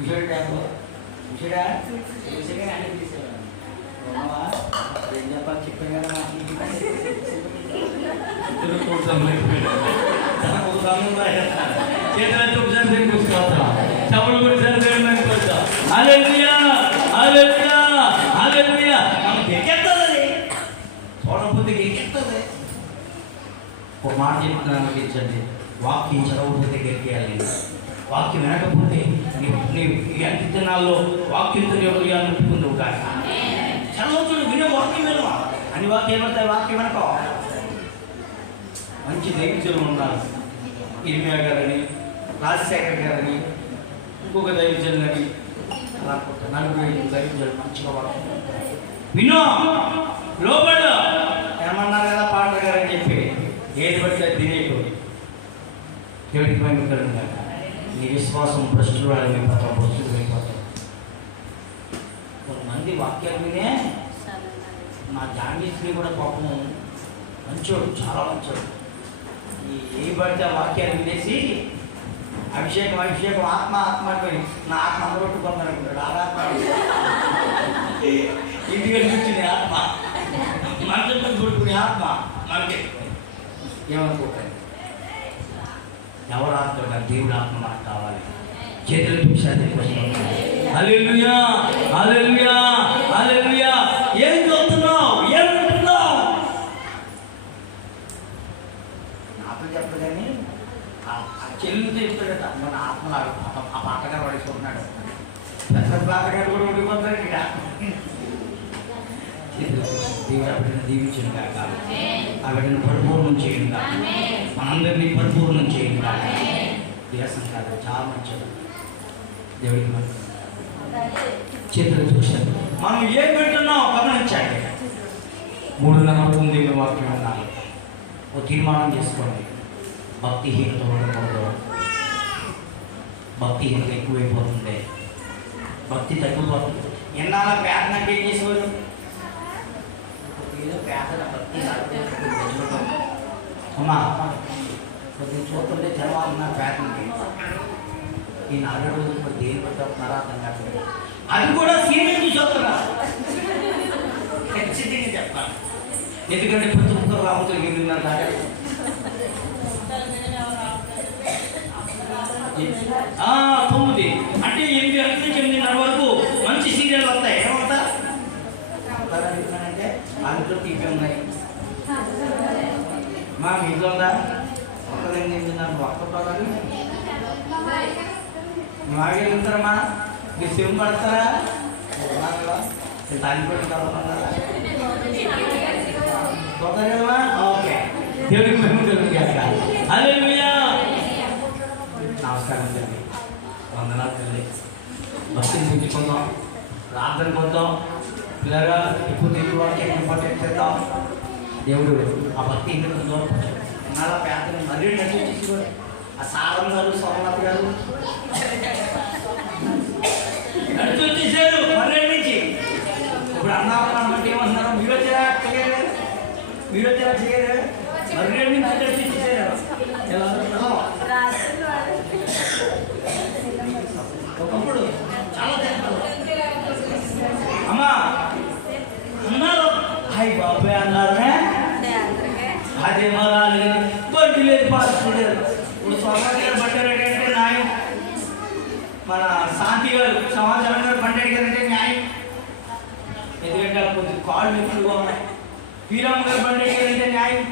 చూసాడు ట్యాంకు చూసాడా చూసాడే అన్ని తీసేవాడు ఏం చెప్పాలి చెప్పాను కదా చూడకపోతే ఎక్కెత్తది. ఒక మాట చెప్తున్నాను అనిపించండి, వాక్యం చదవకపోతే గెక్కేయాలి. వాక్యం వినకపోతే నీ ఎంత దినాల్లో వాక్యంతో నిప్పుకుందువు కాక. చదవచ్చుడు వినే వాక్యం వినవా అని వాక్యం ఏమవుతాయి? వాక్యం వెనకో మంచి దైవజనులు ఉన్నారు. ఇర్మియా గారని, రాజశేఖర్ గారని, ఇంకొక దైవజనులు అని, అలా 4-5 దైవజనులు మంచిగా వాక్యం వినో లోబడు ఏమన్నారు కదా పాట గారని చెప్పి ఏది పడితే తినేయకూడదు. దేవుడికి మేము కలుగుతాం. నీ విశ్వాసం భ్రష్టురాలైపోతాం, భ్రష్టులైపోతాం. కొంతమంది వాక్యాలు వినే నా జాండీస్ని కూడా పాపం మంచోడు, చాలా మంచోడు. ఏ పడితే వాక్యాలు వినేసి అభిషేకం ఆత్మ అని నా ఆత్మ అందరొట్టుకుంటాను అనుకుంటాడు. ఆత్మ ఇంటికి కూర్చుని ఆత్మ మనసు కొడుకునే ఆత్మ మనకి ఏమనుకుంటారు? ఎవరు ఆత్మ? దేవుడు ఆత్మ మనకు కావాలి. చేతులు చూసారు. హల్లెలూయా, హల్లెలూయా, హల్లెలూయా. ఏం చూస్తున్నావు? ఏమంటున్నావు? నాతో చెప్పదు కానీ ఆ చెల్లితో చెప్తాడట. మన ఆత్మలాడు ఆ పాటగారు పడుకుంటున్నాడు. పెద్ద పాటగారు కూడా ఉండిపోతాడు. దేవుడు ఆ బిడ్డను దీవించను కాక, ఆ బిడ్డను పరిపూర్ణం చేయను కాక, మనందరినీ పరిపూర్ణం చేయను కాక. దేశం కాదు, చాలా మంచిది. దేవుడికి చేతులు చూశాను. మనం ఏం పెడుతున్నాం గమనించండి. 3:30 దేవుని వాక్యం ఉండాలి. ఓ తీర్మానం చేసుకోండి. భక్తిహీనత ఉండకూడదు. భక్తిహీనత ఎక్కువైపోతుంది, భక్తి తగ్గిపోతుంది. ఎన్నాళ్ళ పేదనకి ఏం చేసేవాడు? ఏదో పేదల భక్తి అమ్మా కొద్దిగా చూస్తుంటే జనవాళ్ళు నా పేదనకి ఈ 4 రోజులు దేని పడుతున్నారా అర్థం కాదు. అది కూడా సీనియర్ చూస్తున్నా ఖచ్చితంగా చెప్పాలి. ఎందుకంటే ప్రతి ఒక్కరు రాముతులు ఎన్నున్నారు దాకా 9 అంటే 8 గంటల నుంచి 8:30 వరకు మంచి సీరియల్ వస్తాయి. ఏమవుతా అంటే అందులో టీవీ ఉన్నాయి. మా మీలో ఉందా? ఒక్కదండి 8:30 ఒక్కరు మాగే వెళ్తారమ్మా. మీరు శివం పడతారా? తాగిపోయి పోతారేమా? ఓకే, దేవుడికి మేము తెలుగుగా. హల్లెలూయా. నమస్కారం తల్లి, వందనాలు తల్లి. భక్తిని పెంచుకుందాం, ప్రార్థన పొందాం. పిల్లగా ఎక్కువ దేవుడు వాక్యం ఇంపార్టెంట్ చేద్దాం. దేవుడు ఆ భక్తి ఇంటికి దూరం అన్నారా? పేదని మరీ నచ్చి తీసుకోండి. ఆ సారం గారు, సోమనాథ్ గారు నడుచు వచ్చేసారు 12 నుంచి. ఇప్పుడు అన్నాం అంటే ఏమన్నారు? మీరు వచ్చారా చేయలేదు, మీరు వచ్చారా చేయలేదు. 12 నుంచి నడిచి వచ్చేసారు. ఒకప్పుడు చాలా అమ్మా అన్నారు. హాయ్ బాబాయ్ అన్నారే. అదే మళ్ళీ బడ్డీ లేదు, పాస్ లేదు. ఇప్పుడు సోమనాథ్ గారు పట్టారంటే న్యాయం, మన శాంతి గారు సమాచారం గారు పండారంటే న్యాయం. ఎందుకంటే కొద్ది కాళ్ళు ఎక్కువగా ఉన్నాయి. వీరమ్మ గారు పండారంటే న్యాయం.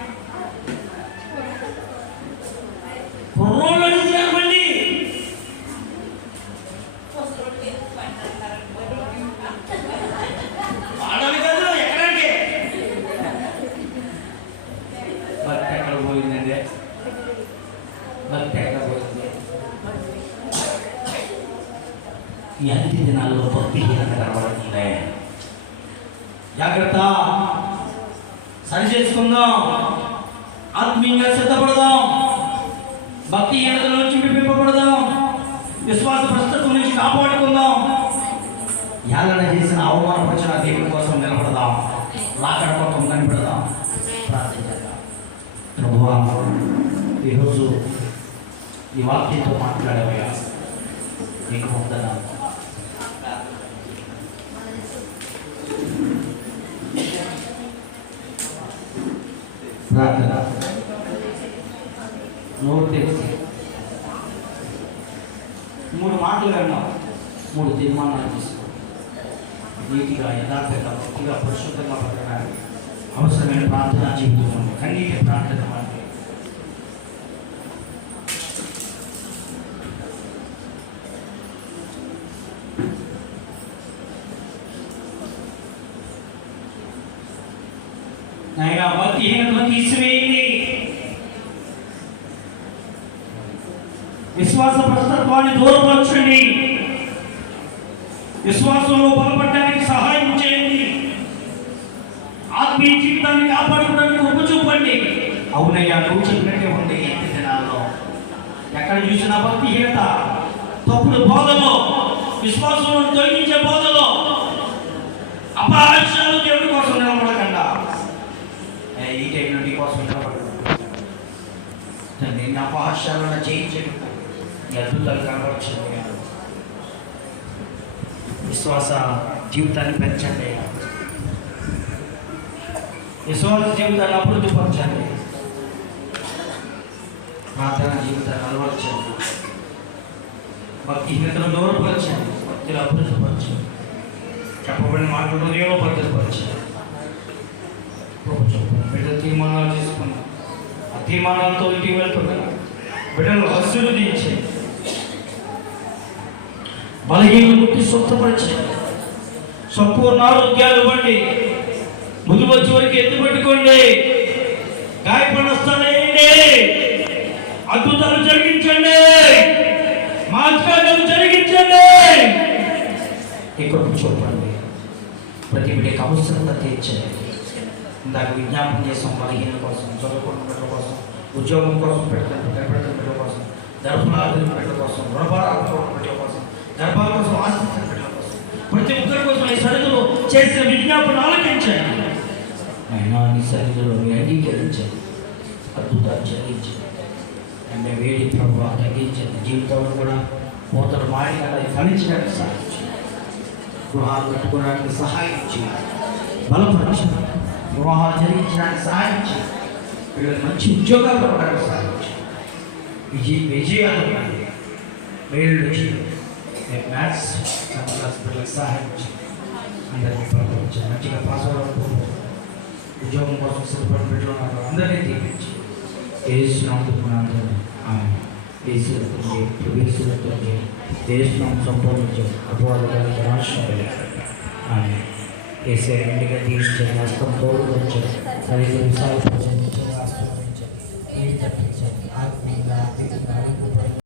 కుర్రోళ్ళు అడుగుతున్నారు బండి. వాడాలి కాదు, ఎక్కడంటే భక్తి ఎక్కడ పోయిందండి? భక్తి ఎక్కడ పోయింది? ఈ అన్ని దినాల్లో భక్తిహీనత కనబడుతుంది. జాగ్రత్త, సరి చేసుకుందాం, ఆత్మీయంగా సిద్ధపడదాం, భక్తిహీనత నుంచి విడిపింపబడదాం, విశ్వాస భ్రష్టత్వం నుంచి కాపాడుకుందాం. యాలన చేసిన అవమానపరిచిన దేవుని కోసం నిలబడదాం, రాకడ కోసం కనిపెడదాం, ప్రార్థించేద్దాం. ప్రభువా, ఈరోజు ఈ వాక్యంతో మాట్లాడేవయ్యా, నీకు వందనాలు. ప్రార్థన. నోరు తెరిచి 3 మాటలు విన్నాం, 3 తీర్మానాలు తీసుకో. నీతిగా, యథార్థంగా, భక్తిగా, పరిశుద్ధంగా బతకడానికి అవసరమైన ప్రార్థన జీవితం కన్నీటి ప్రార్థన అంటే నాయన భక్తిహీనతను తీసివేయండి, విశ్వాస ప్రస్తత్వాన్ని దూరపరచండి, విశ్వాసంలో బలపడడానికి సహాయం చేయండి, ఆత్మీయ జీవితాన్ని కాపాడుకోవడానికి కృప చూపండి. అవునయ్యా, నువ్వు చెప్పినట్టే ఉంది. ఈ దినాల్లో ఎక్కడ చూసిన భక్తిహీనత, తప్పుడు బోధలో, విశ్వాసంలో తొలగించే బోధలో, అపహాస్యాలు దేవుడి కోసం నిలబడకుండా ఈ టైంలో నీ కోసం నిలబడకుండా నిన్న అపహాస్యాలను చేయించడం అద్భుతాలు కనబడుతుంది. విశ్వాస జీవితాన్ని పెంచండి, విశ్వాస జీవితాన్ని అభివృద్ధిపరచండి, ప్రార్థన జీవితాన్ని అలవర్చండి, భక్తిహీనతను దూరపరచండి, భక్తిని అభివృద్ధిపరచండి, చెప్పబడిన మాటలు హృదయంలో భద్రపరచండి. బిడ్డలు తీర్మానాలు చేసుకున్నాం, ఆ తీర్మానాలతో ఇంటికి వెళ్తున్నారు. బిడ్డలు ఆశీర్వదించండి, బలహీనలు ముట్టి స్వస్థపరచండి, సంపూర్ణ ఆరోగ్యాలు ఇవ్వండి, ముదుగు వచ్చే వరకు ఎత్తుపెట్టుకోండి, గాయపడిన స్థానండి, అద్భుతాలు జరిగించండి, మాత్కార్యాలు జరిగించండి. ఇక్కడ చూపండి, ప్రతి బిడ్డకి అవసరంగా తీర్చండి. ఇందాక విజ్ఞాపన చేసాం, బలహీన కోసం, చదువుకున్న బిడ్డల కోసం, ఉద్యోగం కోసం పెడుతున్న బిడ్డల కోసం, గర్భాలు బిడ్డల కోసం, రుణభారాలు బిడ్డల కోసం, గర్భాల కోసం, ఆస్తి బిడ్డల కోసం, ప్రతి ఒక్కరి కోసం ఈ సరిధిలో చేసిన విజ్ఞాపన ఆలకించండి. అయినా నీ సరిధిలో అంగీకరించండి, అద్భుతాలు జరిగించండి. అంటే వేడి ప్రభావం తగ్గించండి, జీవితంలో కూడా పోతలు మాడి అది ఫలించడానికి సహాయం చేయండి, గృహాలు కట్టుకోవడానికి సహాయం చేయండి, బలపరచండి, వివాహాలు జరిగించడానికి సహాయం చేయండి, వీళ్ళకి మంచి ఉద్యోగాలు ఇవ్వడానికి సహాయం చేయండి, విజయాలు మేలు చేయండి, మ్యాథ్స్ క్లాస్ పిల్లలకు సహాయం చేయండి, అందరికీ బలపరచండి, మంచిగా పాస్ అవ్వడం, ఉద్యోగం కోసం సిద్ధపడి పెట్టుకున్నారు అందరినీ తీపించి దేశనాందుకున్నాను. ఆమె దేశంతో ప్రవేశంతో దేశం సంపూర్ణ అపవాదానికి రాష్ట్రం ఆమె వేసే రెండుగా తీర్చే హస్తం తోడు వచ్చారు, రైతు విశాలపరచండి.